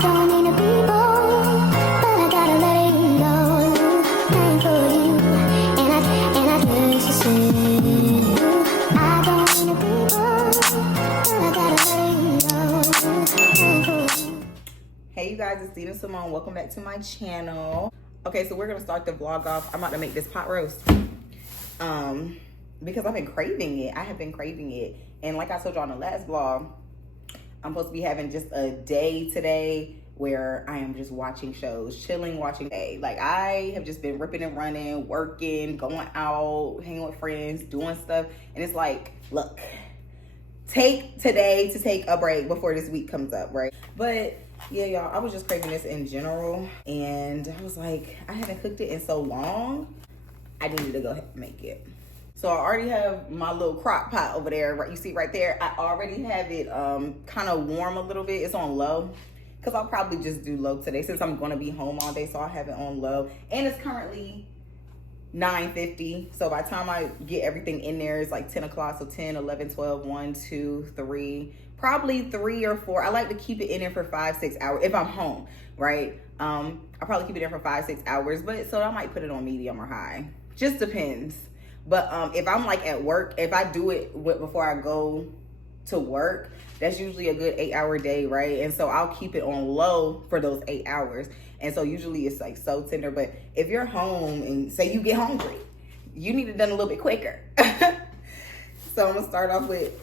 don't mean to be bold, but I gotta let it go. Praying for you, and I just say, I don't mean to be bold, but I gotta let it go. Praying for you. Hey you guys, it's Dina Simone. Welcome back to my channel. Okay, so we're gonna start the vlog off. I'm about to make this pot roast because I've been craving it. I have been craving it, and like I told you on the last vlog, I'm supposed to be having just a day today where I am just watching shows, chilling, watching. Like I have just been ripping and running, working, going out, hanging with friends, doing stuff, and it's like, look, take today to take a break before this week comes up, right? But yeah, y'all, I was just craving this in general, and I was like, I haven't cooked it in so long. I needed to go ahead and make it. So I already have my little crock pot over there, right? You see right there, I already have it kind of warm a little bit. It's on low, because I'll probably just do low today since I'm going to be home all day, so I'll have it on low. And it's currently 9:50, so by the time I get everything in there, it's like 10 o'clock. So 10, 11, 12, 1, 2, 3, probably 3 or 4. I like to keep it in there for 5-6 hours if I'm home, right? I'll probably keep it in for 5-6 hours, but so I might put it on medium or high, just depends. But if I'm like at work, if I do it before I go to work, that's usually a good 8-hour day, right? And so I'll keep it on low for those 8 hours. And so usually it's like so tender. But if you're home and say you get hungry, you need it done a little bit quicker. So I'm gonna start off with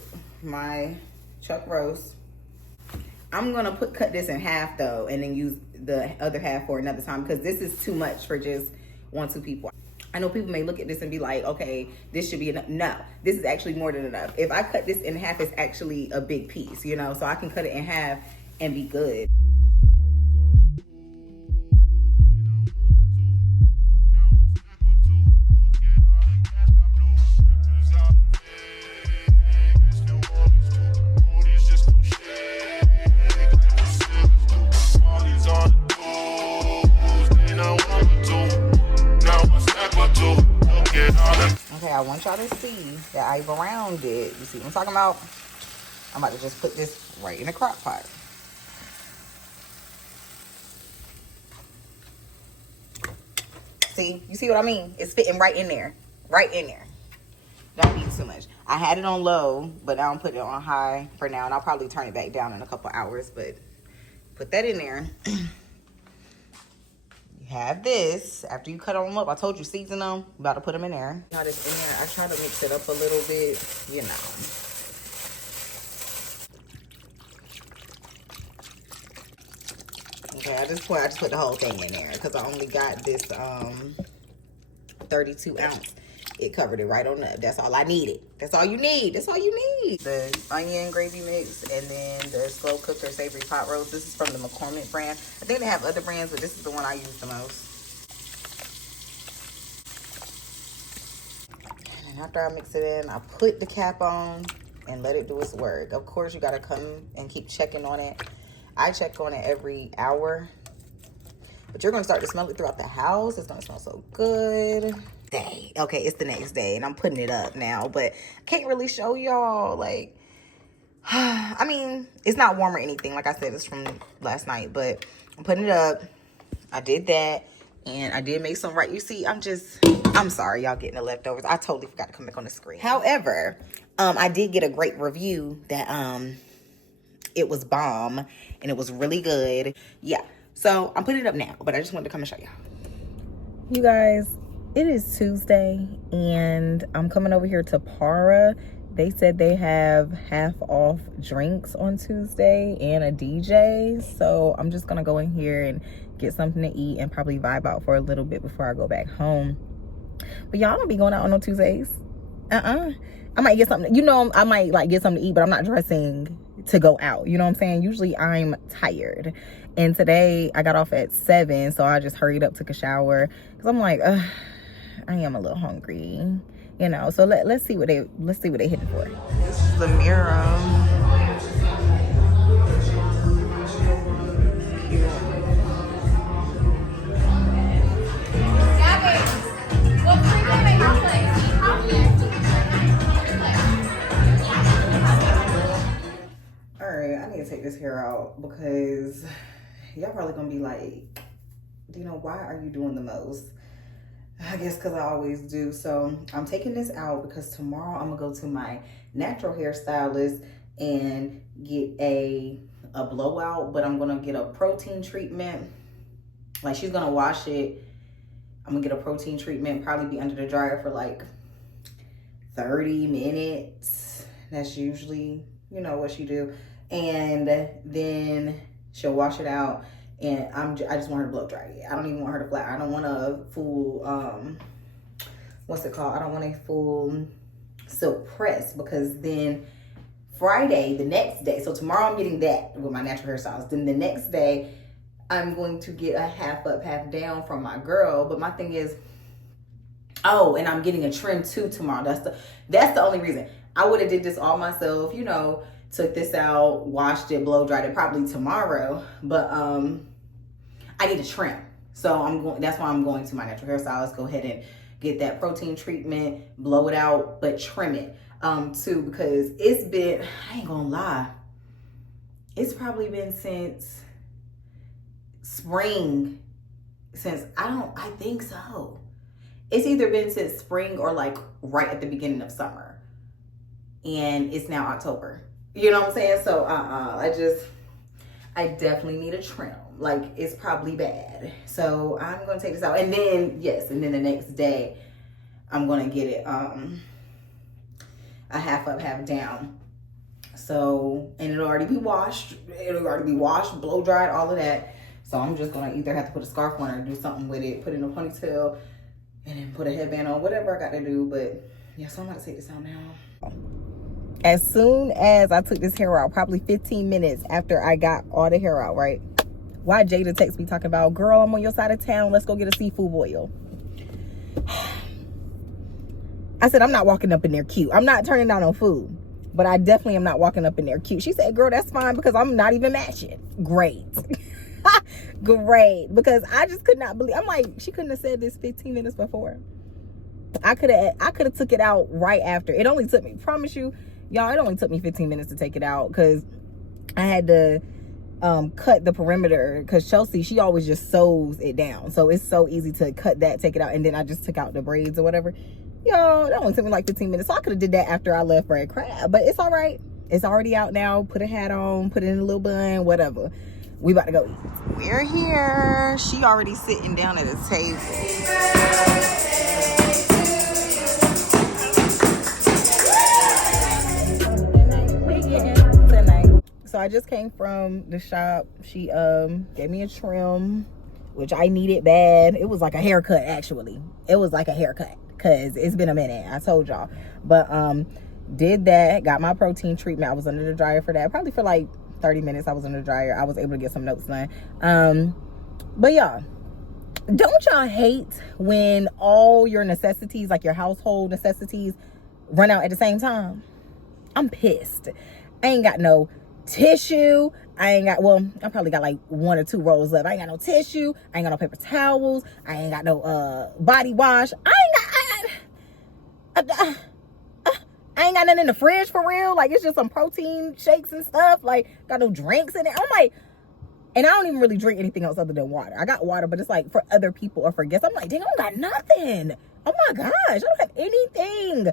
my chuck roast. I'm gonna cut this in half though, and then use the other half for another time, because this is too much for just 1-2 people. I know people may look at this and be like, okay, this should be enough. No, this is actually more than enough. If I cut this in half, it's actually a big piece, you know, so I can cut it in half and be good. Okay, I want y'all to see that I browned it. You see what I'm talking about? I'm about to just put this right in the crock pot. See? You see what I mean? It's fitting right in there. Right in there. Don't need too much. I had it on low, but I don't put it on high for now. And I'll probably turn it back down in a couple hours. But put that in there. Have this after you cut them up. I told you season them. About to put them in there. Now this in there, I try to mix it up a little bit, you know. Okay, at this point I just put the whole thing in there because I only got this 32 ounce. It covered it right on up. That's all I needed. That's all you need. That's all you need. The onion gravy mix, and then the slow cooked or savory pot roast. This is from the McCormick brand. I think they have other brands, but this is the one I use the most. And after I mix it in, I put the cap on and let it do its work. Of course, you gotta come and keep checking on it. I check on it every hour. But you're gonna start to smell it throughout the house. It's gonna smell so good. Day. Okay, it's the next day and I'm putting it up now, but I can't really show y'all, like, I mean, it's not warm or anything. Like I said, it's from last night, but I'm putting it up. I did that, and I did make some right. You see, I'm sorry, y'all getting the leftovers. I totally forgot to come back on the screen. However, I did get a great review that it was bomb and it was really good. Yeah, so I'm putting it up now, but I just wanted to come and show y'all. You guys, it is Tuesday, and I'm coming over here to Para. They said they have half off drinks on Tuesday and a DJ. So I'm just going to go in here and get something to eat and probably vibe out for a little bit before I go back home. But y'all don't be going out on no Tuesdays. I might get something. You know, I might like get something to eat, but I'm not dressing to go out. You know what I'm saying? Usually I'm tired. And today I got off at 7. So I just hurried up, took a shower. Because I'm like, I am a little hungry, you know. So let's see what they hitting for. This is the mirror. All right, I need to take this hair out because y'all probably gonna be like, why are you doing the most? I guess because I always do. So I'm taking this out because tomorrow I'm gonna go to my natural hairstylist and get a blowout, but I'm gonna get a protein treatment. Like, she's gonna wash it. I'm gonna get a protein treatment, probably be under the dryer for like 30 minutes. That's usually, what she do. And then she'll wash it out. And I just want her to blow dry it. I don't even want her to flat. I don't want a full, what's it called? I don't want a full silk press, because then Friday, the next day, so tomorrow I'm getting that with my natural hairstylist. Then the next day, I'm going to get a half up, half down from my girl. But my thing is, oh, and I'm getting a trim too tomorrow. That's the only reason. I would have did this all myself, took this out, washed it, blow dried it probably tomorrow. But I need a trim. So that's why I'm going to my natural hairstylist. Go ahead and get that protein treatment, blow it out, but trim it too, because it's been, I ain't gonna lie, it's probably been since spring, I think so. It's either been since spring or like right at the beginning of summer. And it's now October. You know what I'm saying? So I definitely need a trim. Like, it's probably bad. So I'm gonna take this out. And then, the next day I'm gonna get it a half up, half down. So, and it'll already be washed, blow dried, all of that. So I'm just gonna either have to put a scarf on or do something with it, put it in a ponytail, and then put a headband on, whatever I got to do. But yeah, so I'm gonna take this out now. As soon as I took this hair out, probably 15 minutes after I got all the hair out, right? Why Jada texts me talking about, girl, I'm on your side of town, let's go get a seafood boil. I said, I'm not walking up in there cute. I'm not turning down on food, but I definitely am not walking up in there cute. She said, girl, that's fine, because I'm not even matching. Great. Great. Because I just could not believe, I'm like, she couldn't have said this 15 minutes before. I could have took it out right after. It only took me, promise you, y'all, it only took me 15 minutes to take it out, because I had to cut the perimeter, because Chelsea, she always just sews it down. So it's so easy to cut that, take it out, and then I just took out the braids or whatever. Y'all, that only took me like 15 minutes. So I could have did that after I left Bread Crab. But it's all right. It's already out now. Put a hat on, put it in a little bun, whatever. We about to go eat. We're here. She already sitting down at a table. Tonight. So I just came from the shop. She gave me a trim, which I needed bad. It was like a haircut, actually. It was like a haircut, because it's been a minute, I told y'all. But did that, got my protein treatment. I was under the dryer for that, probably for like 30 minutes. I was under the dryer. I was able to get some notes done. But y'all, don't y'all hate when all your necessities, like your household necessities, run out at the same time? I'm pissed. I ain't got no tissue. I probably got like 1 or 2 rolls left. I ain't got no tissue. I ain't got no paper towels. I ain't got no body wash. I ain't got nothing in the fridge for real. Like, it's just some protein shakes and stuff. Like, got no drinks in it. I'm like, and I don't even really drink anything else other than water. I got water, but it's like for other people or for guests. I'm like, dang, I don't got nothing. Oh my gosh, I don't have anything.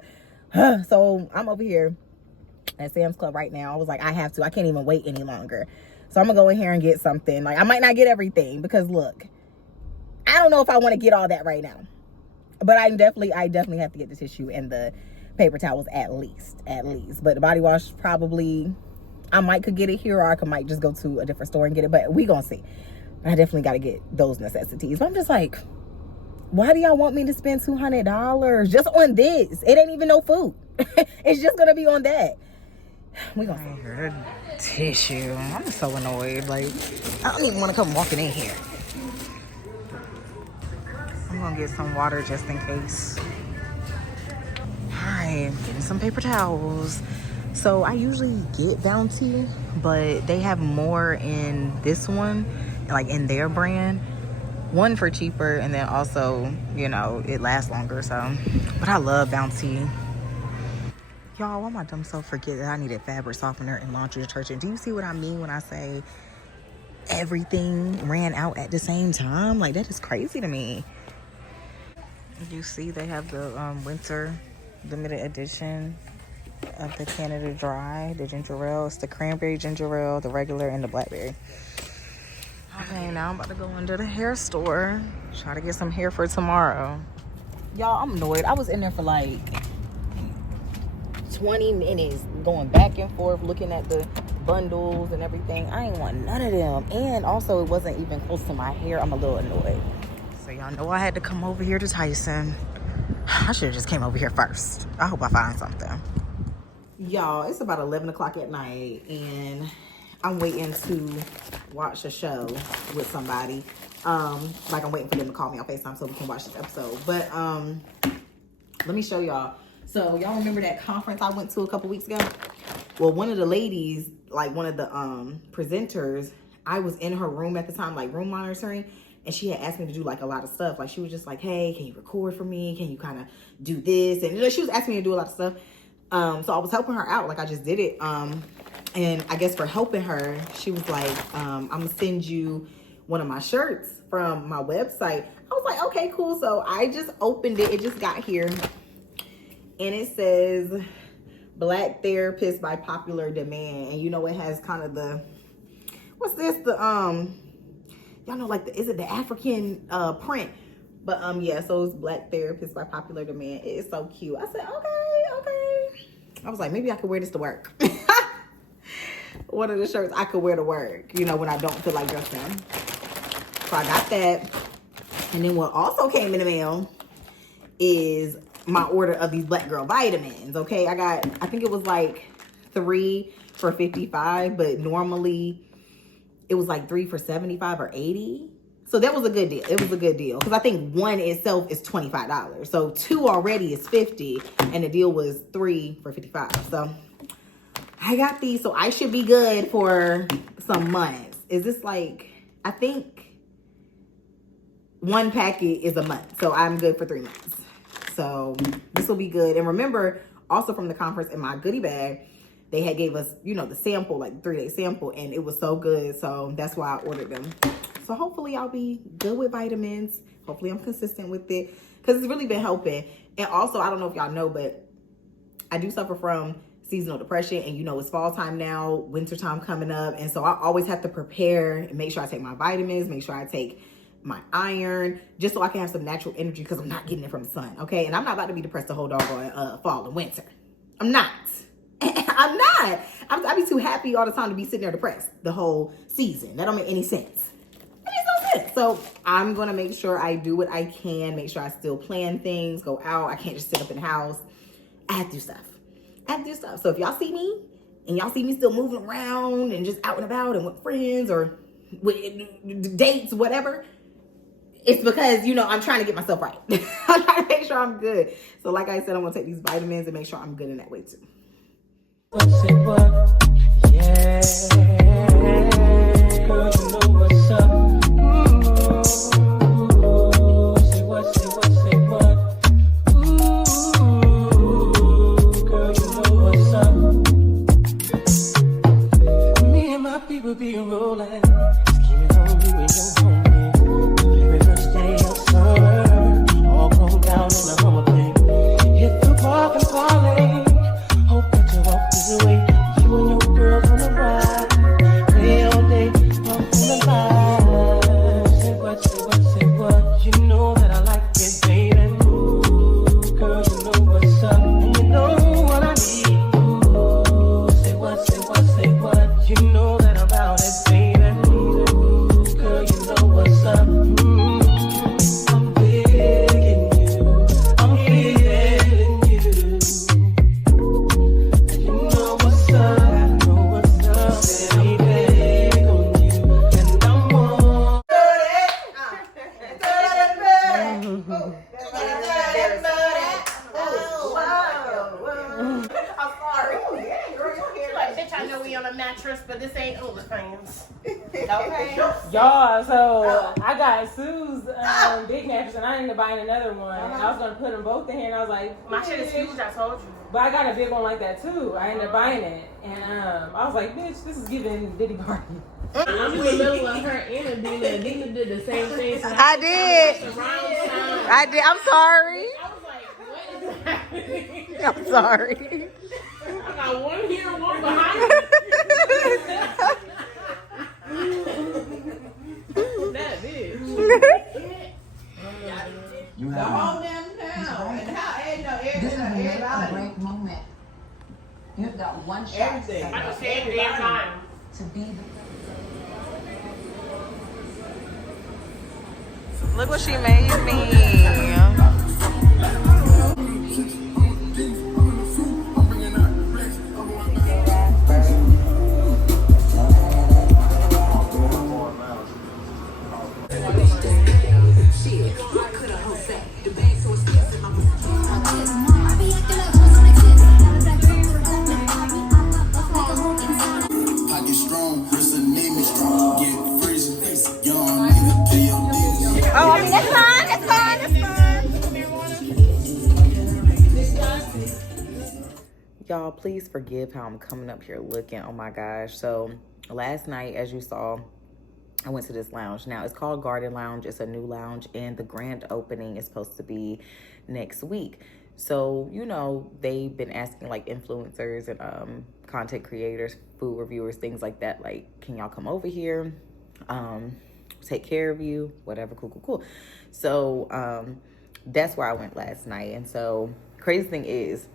So I'm over here at Sam's Club right now. I was like, I can't even wait any longer. So I'm gonna go in here and get something. Like, I might not get everything, because look, I don't know if I want to get all that right now, but I definitely have to get the tissue and the paper towels at least. But the body wash, probably I could get it here, or I might just go to a different store and get it, but we gonna see. But I definitely got to get those necessities. But I'm just like, why do y'all want me to spend $200 just on this? It ain't even no food. It's just gonna be on that. We gonna see. Here, the tissue. I'm so annoyed. Like, I don't even want to come walking in here. I'm gonna get some water just in case. Alright, getting some paper towels. So I usually get Bounty, but they have more in this one, like in their brand. One for cheaper, and then also, it lasts longer. So, but I love Bounty. Y'all, why my dumb self forget that I needed fabric softener and laundry detergent? Do you see what I mean when I say everything ran out at the same time. Like, that is crazy to me. You see they have the winter limited edition of the Canada Dry, the ginger ale. It's the cranberry ginger ale, the regular, and the blackberry. Okay, now I'm about to go into the hair store, try to get some hair for tomorrow. Y'all, I'm annoyed. I was in there for like 20 minutes going back and forth looking at the bundles and everything. I ain't want none of them. And also, it wasn't even close to my hair. I'm a little annoyed. So y'all know I had to come over here to Tyson. I should have just came over here first. I hope I find something. Y'all, it's about 11 o'clock at night and I'm waiting to watch a show with somebody. Like, I'm waiting for them to call me on FaceTime so we can watch this episode. But let me show y'all. So y'all remember that conference I went to a couple weeks ago? Well, one of the ladies, like one of the presenters, I was in her room at the time, like room monitoring, and she had asked me to do like a lot of stuff. Like, she was just like, hey, can you record for me? Can you kind of do this? And she was asking me to do a lot of stuff. So I was helping her out. Like, I just did it. And I guess for helping her, she was like, I'm gonna send you one of my shirts from my website. I was like, okay, cool. So I just opened it. It just got here. And it says Black Therapist by Popular Demand. And you know, it has kind of the, what's this? The, y'all know, like, is it the African print? But yeah, so it's Black Therapist by Popular Demand. It is so cute. I said, okay. I was like, maybe I could wear this to work. One of the shirts I could wear to work, you know, when I don't feel like dressing. So I got that. And then what also came in the mail is my order of these Black Girl vitamins, okay? I think it was like 3 for $55, but normally it was like 3 for $75 or $80. So that was a good deal. It was a good deal. Because I think one itself is $25. So 2 already is $50. And the deal was 3 for $55. So I got these. So I should be good for some months. Is this like, I think one packet is a month. So I'm good for 3 months. So this will be good. And remember, also from the conference, in my goodie bag, they had gave us, you know, the sample, like 3-day sample. And it was so good. So that's why I ordered them. So hopefully I'll be good with vitamins. Hopefully I'm consistent with it, because it's really been helping. And also, I don't know if y'all know, but I do suffer from seasonal depression. And you know, it's fall time now, winter time coming up. And so I always have to prepare and make sure I take my vitamins, make sure I take my iron, just so I can have some natural energy, because I'm not getting it from the sun, okay? And I'm not about to be depressed the whole doggone fall and winter. I'm not. I'm not. I be too happy all the time to be sitting there depressed the whole season. That don't make any sense. So I'm going to make sure I do what I can, make sure I still plan things, go out. I can't just sit up in the house. I have to do stuff. So if y'all see me and y'all see me still moving around and just out and about and with friends or with dates, whatever, it's because, you know, I'm trying to get myself right. I'm trying to make sure I'm good. So like I said, I'm going to take these vitamins and make sure I'm good in that way too. Yeah. Girl, you know what's up. People be rolling, scheming on you and your homie. Every first day of summer, all grown down in the Hummer thing. Hit the park and parlay. Hope that you walk this way. You and your girls on the ride. Play all day, walk on the line. Say what? You know that I like it, baby. Ooh, girl, you know what's up, and you know what I need. Ooh, say what? You know that about it, baby. Ooh, girl, you know what's up. I'm digging you. I'm feeling you. And you know what's up. Baby, on you. And I'm on. I know we on a mattress, but this ain't OnlyFans. Okay. Y'all, so I got Sue's big mattress, and I ended up buying another one. I was gonna put them both in here, and I was like, My shit is huge, I told you. But I got a big one like that too. I ended up buying it, and I was like, bitch, this is giving Diddy Party. I'm in the middle of her and Dina. And Dina did the same thing. So I did. I did. I'm sorry. I was like, what is happening? I'm sorry. I got one here, one behind me. That bitch. You have whole damn town. And how this is a everybody. great moment. You've got one shot Everything. At the same damn time. to be the Look what she made me. Pocket strong, wrist and name is strong. Get freezing, young nigga, pay your dues. Oh, I mean, that's fine. That's fine. Y'all, please forgive how I'm coming up here looking. Oh my gosh. So last night, as you saw, I went to this lounge. Now, it's called Garden Lounge. It's a new lounge, and the grand opening is supposed to be next week. So, you know, they've been asking like influencers and content creators, food reviewers, things like that. Like, can y'all come over here? Take care of you, whatever. Cool. So that's where I went last night. And so crazy thing is,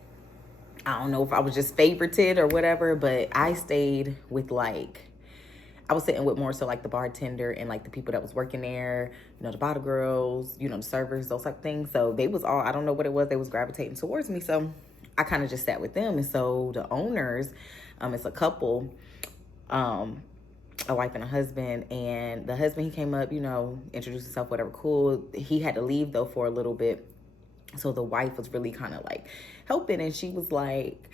I don't know if I was just favorited or whatever, but I stayed with I was sitting with more so like the bartender and like the people that was working there, you know, the bottle girls, you know, the servers, those type of things. So they was all, I don't know what it was, they was gravitating towards me. So I kind of just sat with them. And so the owners, it's a couple, a wife and a husband. And the husband, he came up, you know, introduced himself, whatever, cool. He had to leave though for a little bit. So the wife was really kind of like helping, and she was like,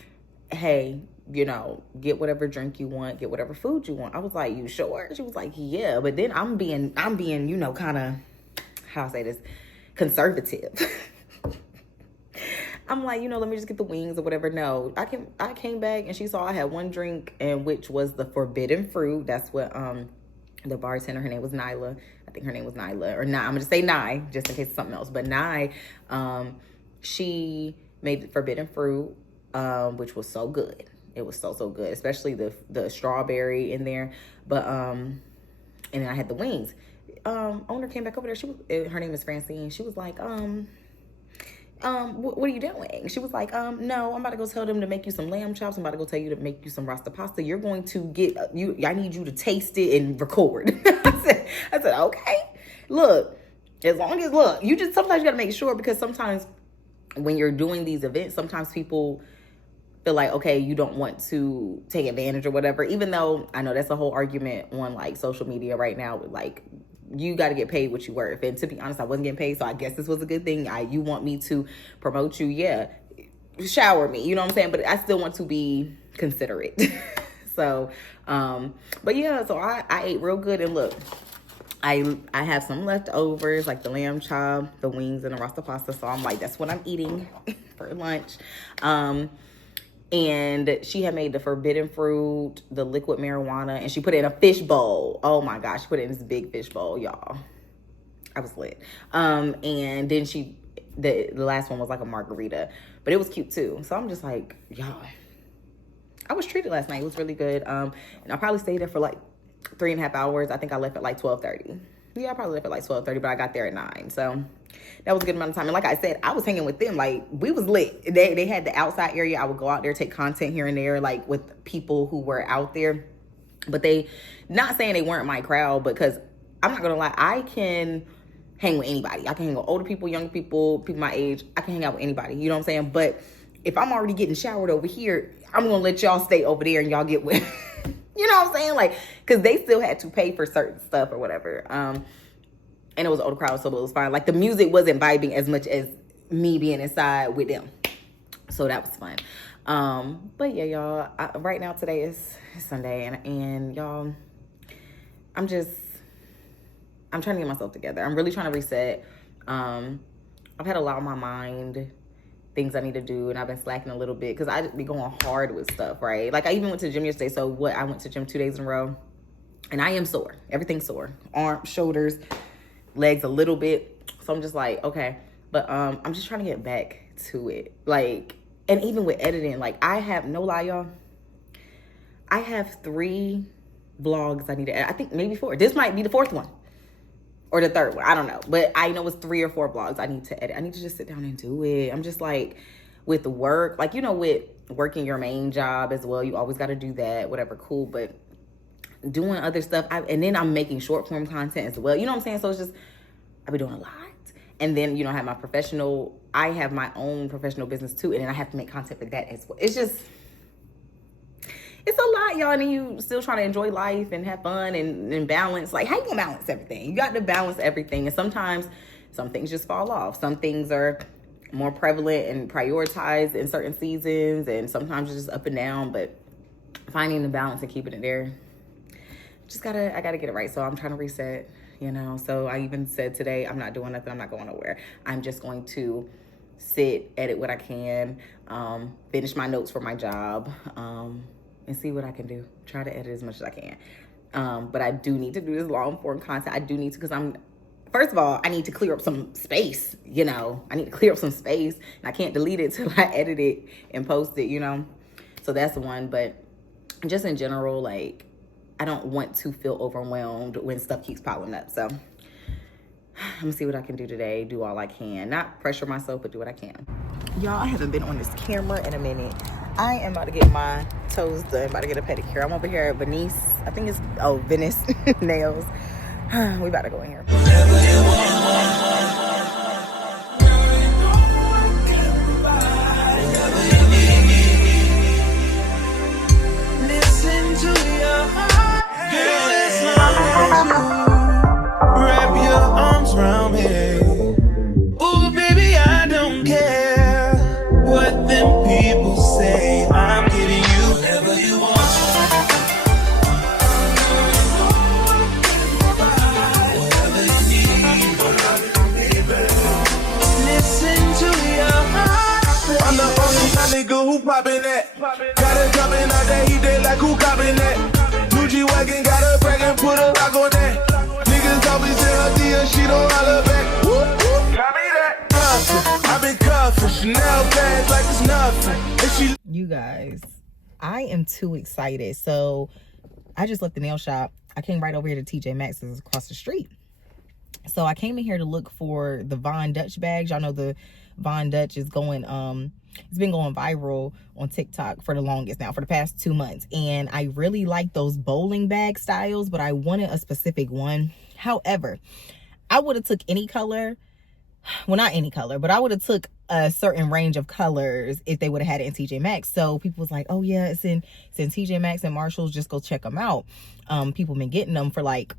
hey, you know, get whatever drink you want, get whatever food you want. I was like, you sure? She was like, yeah. But then I'm being, you know, kind of, how I say this, conservative. I'm like, you know, let me just get the wings or whatever. No, I came back and she saw I had one drink, and which was the forbidden fruit. That's what the bartender, her name was Nyla. I think her name was Nyla, or Nye. I'm gonna just say Nye, just in case it's something else. But Nye, she made the forbidden fruit, which was so good. It was so good, especially the strawberry in there. But and then I had the wings. Owner came back over there. She was, her name is Francine. She was like, what are you doing? She was like, no, I'm about to go tell them to make you some lamb chops. I'm about to go tell you to make you some rasta pasta. You're going to get I need you to taste it and record. I said, okay. Look, as long as you just sometimes you gotta make sure, because sometimes when you're doing these events, sometimes people feel like, okay, you don't want to take advantage or whatever, even though I know that's a whole argument on like social media right now with like, you got to get paid what you worth. And to be honest, I wasn't getting paid, so I guess this was a good thing. You want me to promote you, yeah, shower me, you know what I'm saying? But I still want to be considerate. So but yeah, so I ate real good. And look, I have some leftovers, like the lamb chop, the wings, and the rasta pasta. So I'm like, that's what I'm eating for lunch. And she had made the forbidden fruit, the liquid marijuana, and she put it in a fish bowl. Oh my gosh, she put it in this big fish bowl, y'all. I was lit. And then the last one was like a margarita, but it was cute too. So I'm just like, y'all, I was treated last night. It was really good. And I probably stayed there for like 3.5 hours. I think I left at like 12:30. Yeah, I probably left at like 12:30, but I got there at 9. So that was a good amount of time. And like I said, I was hanging with them. Like, we was lit. They had the outside area. I would go out there, take content here and there, like with people who were out there. But they, not saying they weren't my crowd, because I'm not gonna lie, I can hang with anybody. I can hang with older people, young people, people my age. I can hang out with anybody. You know what I'm saying? But if I'm already getting showered over here, I'm gonna let y'all stay over there and y'all get with. You know what I'm saying? Like, because they still had to pay for certain stuff or whatever. And it was an older crowd, so it was fine. Like, the music wasn't vibing as much as me being inside with them. So that was fun. But yeah, y'all, right now today is Sunday. And y'all, I'm trying to get myself together. I'm really trying to reset. I've had a lot on my mind, things I need to do, and I've been slacking a little bit because I just be going hard with stuff, right? Like, I even went to the gym yesterday. So I went to the gym 2 days in a row. And I am sore. Everything's sore. Arms, shoulders, legs a little bit. So I'm just like, okay. But I'm just trying to get back to it. Like, and even with editing, like I have, no lie, y'all, I have 3 vlogs I need to edit. I think maybe 4. This might be the 4th one. Or the 3rd one. I don't know. But I know it's 3 or 4 vlogs I need to edit. I need to just sit down and do it. I'm just like, with the work, like, you know, with working your main job as well, you always got to do that, whatever, cool. But doing other stuff, and then I'm making short form content as well. You know what I'm saying? So it's just, I be doing a lot. And then, you know, I have my own professional business too. And then I have to make content for that as well. It's just, it's a lot, y'all. And you still trying to enjoy life and have fun and balance. Like, how you gonna balance everything? You got to balance everything. And sometimes some things just fall off. Some things are more prevalent and prioritized in certain seasons. And sometimes it's just up and down. But finding the balance and keeping it there, I gotta get it right. So I'm trying to reset, you know. So I even said today, I'm not doing nothing. I'm not going nowhere. I'm just going to sit, edit what I can, finish my notes for my job, and see what I can do. Try to edit as much as I can. But I do need to do this long form content. I do need to, because first of all, I need to clear up some space, you know. I need to clear up some space. And I can't delete it till I edit it and post it, you know. So that's the one. But just in general, like, I don't want to feel overwhelmed when stuff keeps piling up. So I'm gonna see what I can do today, do all I can. Not pressure myself, but do what I can. Y'all, I haven't been on this camera in a minute. I am about to get my toes done, about to get a pedicure. I'm over here at Venice Nails. We about to go in here. Listen to your heart, girl, as long as you wrap your arms around me. Ooh, baby, I don't care what them people say. I'm giving you whatever you want. Whatever you need, baby. Listen to your heart. I'm the only nigga who poppin' that. Got it jumping out that heat, they like who copping that. New G-Wagon got a brag and put a lock on that. Niggas always in her DM, she don't holler back. Whoop, whoop, copy that. I've been cuffing Chanel bags like it's nothing. And she, You guys, I am too excited. So I just left the nail shop. I came right over here to TJ Maxx's across the street. So I came in here to look for the Von Dutch bags. Y'all know the Von Dutch is going, it's been going viral on TikTok for the longest now, for the past 2 months. And I really like those bowling bag styles, but I wanted a specific one. However, I would have took any color. Well, not any color, but I would have took a certain range of colors if they would have had it in TJ Maxx. So people was like, oh yeah, it's in TJ Maxx and Marshalls, just go check them out. People been getting them for like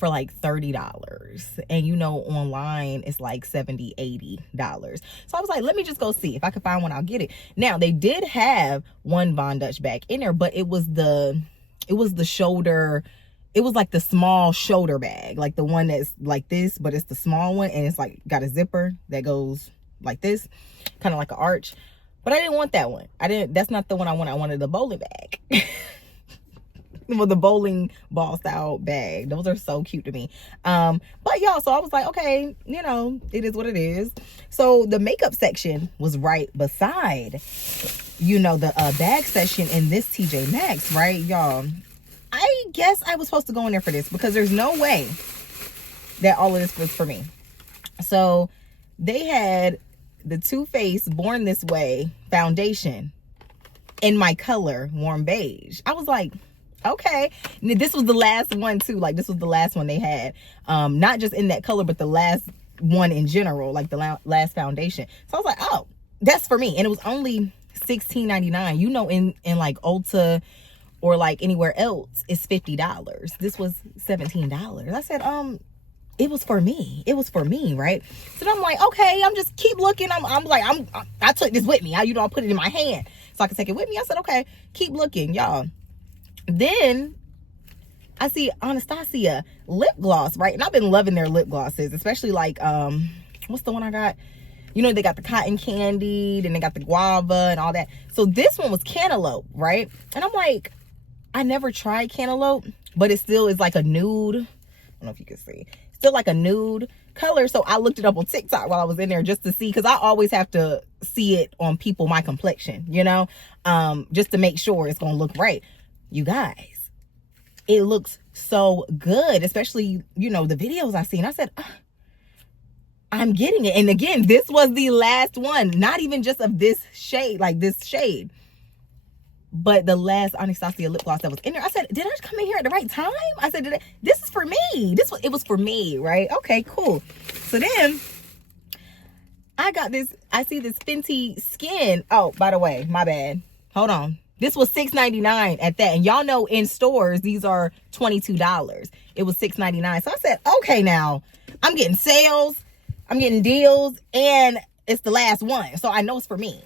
$30, and you know, online it's like $70-$80. So I was like, let me just go see if I can find one, I'll get it. Now they did have one Von Dutch bag in there, but it was the shoulder, it was like the small shoulder bag, like the one that's like this, but it's the small one, and it's like got a zipper that goes like this, kind of like an arch. But I didn't want that one. That's not the one I wanted. I wanted the bowling bag. Well, the bowling ball style bag. Those are so cute to me. But y'all, so I was like, okay, you know, it is what it is. So the makeup section was right beside, you know, the bag section in this TJ Maxx, right, y'all? I guess I was supposed to go in there for this, because there's no way that all of this was for me. So they had the Too Faced Born This Way foundation in my color, warm beige. I was like, okay. And this was the last one too. Like, this was the last one they had. Not just in that color, but the last one in general, like the last foundation. So I was like, oh, that's for me. And it was only $16.99. You know, in like Ulta or like anywhere else, it's $50. This was $17. I said, it was for me. It was for me, right? So then I'm like, okay, I'm just keep looking. I'm like, I took this with me. I put it in my hand so I could take it with me. I said, okay, keep looking, y'all. Then I see Anastasia lip gloss, right? And I've been loving their lip glosses, especially like, what's the one I got? You know, they got the cotton candy, then they got the guava and all that. So this one was cantaloupe, right? And I'm like, I never tried cantaloupe, but it still is like a nude. I don't know if you can see. Still like a nude color. So I looked it up on TikTok while I was in there just to see, because I always have to see it on people my complexion, you know, just to make sure it's gonna look right. You guys, it looks so good, especially, you know, the videos I seen. I said, I'm getting it. And again, this was the last one, not even just of this shade, like this shade, but the last Anastasia lip gloss that was in there. I said, did I come in here at the right time? I said, this is for me. It was for me, right? Okay, cool. So then I got this, I see this Fenty Skin. Oh, by the way, my bad. Hold on. This was $6.99 at that. And y'all know in stores, these are $22. It was $6.99. So I said, okay, now I'm getting sales, I'm getting deals, and it's the last one. So I know it's for me.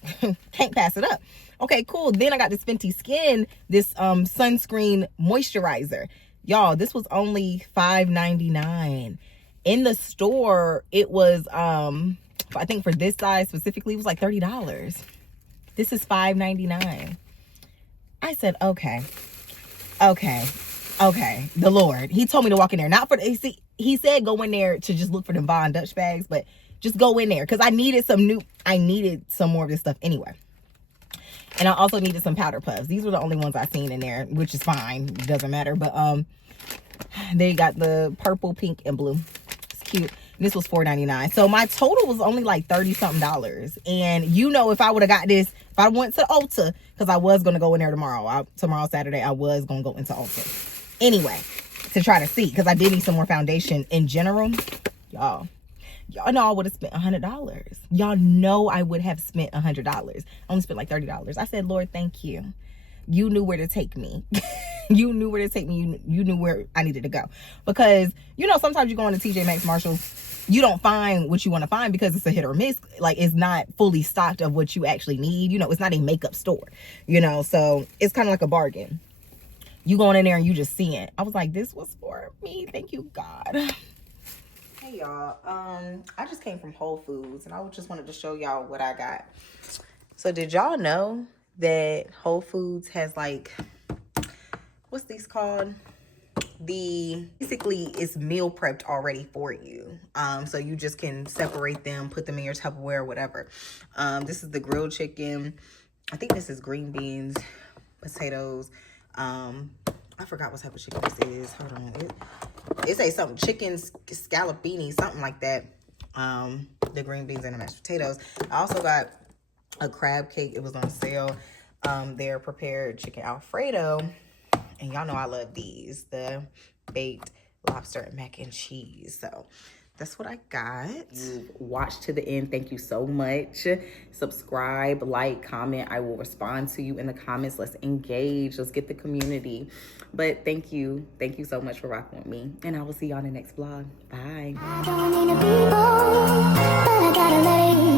Can't pass it up. Okay, cool. Then I got this Fenty Skin, this sunscreen moisturizer. Y'all, this was only $5.99. In the store, it was, I think for this size specifically, it was like $30. This is $5.99. I said, okay. The Lord, he told me to walk in there. Not for the, he said go in there to just look for the Von Dutch bags, but just go in there because I needed some more of this stuff anyway. And I also needed some powder puffs. These were the only ones I seen in there, which is fine. It doesn't matter. But they got the purple, pink, and blue. It's cute. And this was $4.99. So my total was only like $30-something. And you know, if I would have got this, if I went to Ulta, because I was going to go in there tomorrow. Tomorrow, Saturday, I was going to go into Ulta. Anyway, to try to see. Because I did need some more foundation in general. Y'all know I would have spent $100. Y'all know I would have spent $100. I only spent like $30. I said, Lord, thank you. You knew where to take me. You knew where to take me. You knew where I needed to go. Because, you know, sometimes you go into TJ Maxx, Marshalls, you don't find what you want to find because it's a hit or miss. Like, it's not fully stocked of what you actually need. You know, it's not a makeup store, you know, so it's kind of like a bargain. You going in there and you just see it. I was like, this was for me. Thank you, God. Hey y'all, I just came from Whole Foods and I just wanted to show y'all what I got. So did y'all know that Whole Foods has like, what's these called? Basically it's meal prepped already for you. So you just can separate them, put them in your Tupperware or whatever. This is the grilled chicken. I think this is green beans, potatoes. I forgot what type of chicken this is. Hold on. It says something, chicken scallopini, something like that. The green beans and the mashed potatoes. I also got a crab cake. It was on sale. Their prepared chicken Alfredo. And y'all know I love these. The baked lobster and mac and cheese. So that's what I got. You've watched to the end. Thank you so much. Subscribe, like, comment. I will respond to you in the comments. Let's engage. Let's get the community. But thank you. Thank you so much for rocking with me. And I will see y'all in the next vlog. Bye. I don't mean to be bold, but I gotta let it